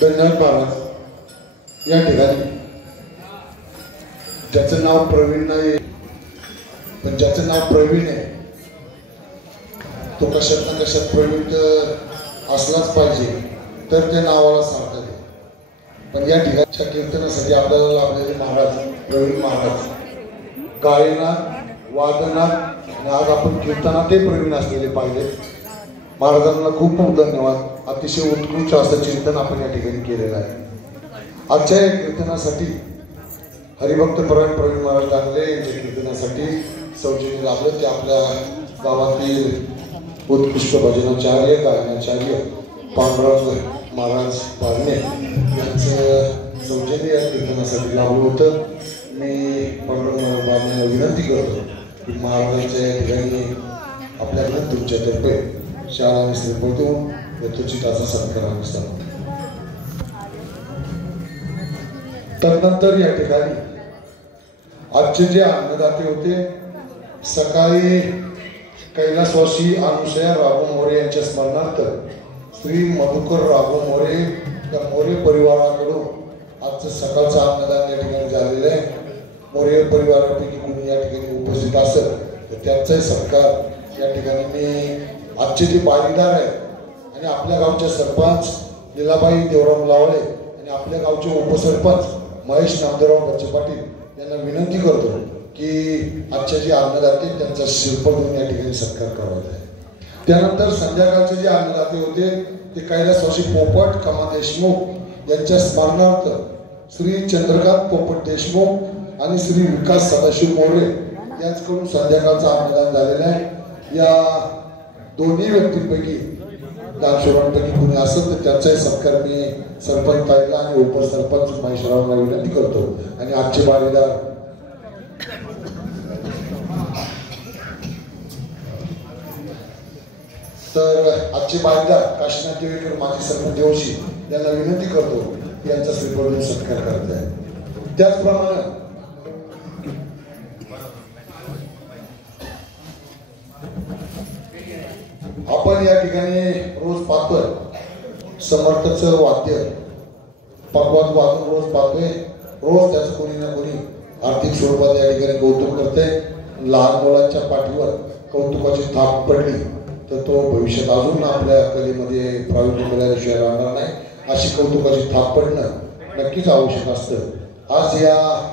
धन्यवाद महाराज. या ठिकाणी ज्याचं नाव प्रवीण नाही पण ज्याचं नाव प्रवीण आहे तो कशात ना कशात प्रवीण तर असलाच पाहिजे तर ते नावाला सार्थक आहे. पण या ठिकाणच्या कीर्तनासाठी आपल्याला लाभलेले महाराज प्रवीण महाराज गायनात वादनात आणि आज आपण कीर्तनातही प्रवीण असलेले पाहिजे. महाराजांना खूप खूप धन्यवाद. अतिशय उत्कृष्ट असं चिंतन आपण या ठिकाणी केलेलं आहे. आजच्या या कीर्तनासाठी हरिभक्त परायण प्रवीण महाराज डांगले यांच्या कीर्तनासाठी सौजन्य लाभलं ते आपल्या गावातील उत्कृष्ट भजनाचार्य गायनाचार्य पांडुरंग महाराज पारणे यांचं सौजन्य या कीर्तनासाठी लाभलं होतं. मी पांडुरंग महाराज पारणे विनंती करतो की महाराजांच्या या ठिकाणी आपल्याकडे तुमच्यातर्फे शाळा आणि श्रीफळ देऊन यथोचिताचा सत्कार आम्ही. तदनंतर या ठिकाणी आजचे जे अन्नदाते होते सकाळी कैलासवासी अनुसया राघव मोरे यांच्या स्मरणार्थ श्री मधुकर राघव मोरे या मोरे परिवाराकडून आजचं सकाळचं अन्नदान या ठिकाणी झालेलं आहे. मोरे परिवारापैकी कोणी या ठिकाणी उपस्थित असेल तर त्यांचाही सत्कार या ठिकाणी मी आजचे जे बारीदार आहेत आणि आपल्या गावचे सरपंच लीलाबाई देवराम लावळे आणि आपल्या गावचे उपसरपंच महेश नामदेवराव बच्चे पाटील यांना विनंती करतो की आजच्या जे अन्नदाते त्यांचा शिरपळ देऊन या ठिकाणी सत्कार करावा आहे. त्यानंतर संध्याकाळचे जे अन्नदाते होते ते कैलासवासी पोपट कमा देशमुख यांच्या स्मरणार्थ श्री चंद्रकांत पोपट देशमुख आणि श्री विकास सदाशिव मोरे यांच्याकडून संध्याकाळचं अन्नदान झालेलं आहे. या दोन्ही व्यक्तींपैकी दानशूरांपैकी कोणी असेल तर त्यांचाही सत्कार मी सरपंच ताईला आणि उपसरपंच महेशरावांना विनंती करतो. आणि आजचे बारीदार तर आजचे बारीदार काशीनाथ देवेकर माजी सरपंच देवशी यांना विनंती करतो यांचा श्रीफळ सत्कार करत आहे. त्याचप्रमाणे आपण या ठिकाणी रोज पाहतोय समर्थचं वाद्य पकवाद वाजून रोज पाहतोय. रोज त्याचं कोणी ना कोणी आर्थिक स्वरूपात या ठिकाणी कौतुक करते. लहान मुलांच्या पाठीवर कौतुकाची थाप पडली तर तो भविष्यात अजून आपल्या कलेमध्ये प्रावीण्य मिळाल्याशिवाय राहणार नाही. अशी कौतुकाची थाप पडणं नक्कीच आवश्यक असतं. आज या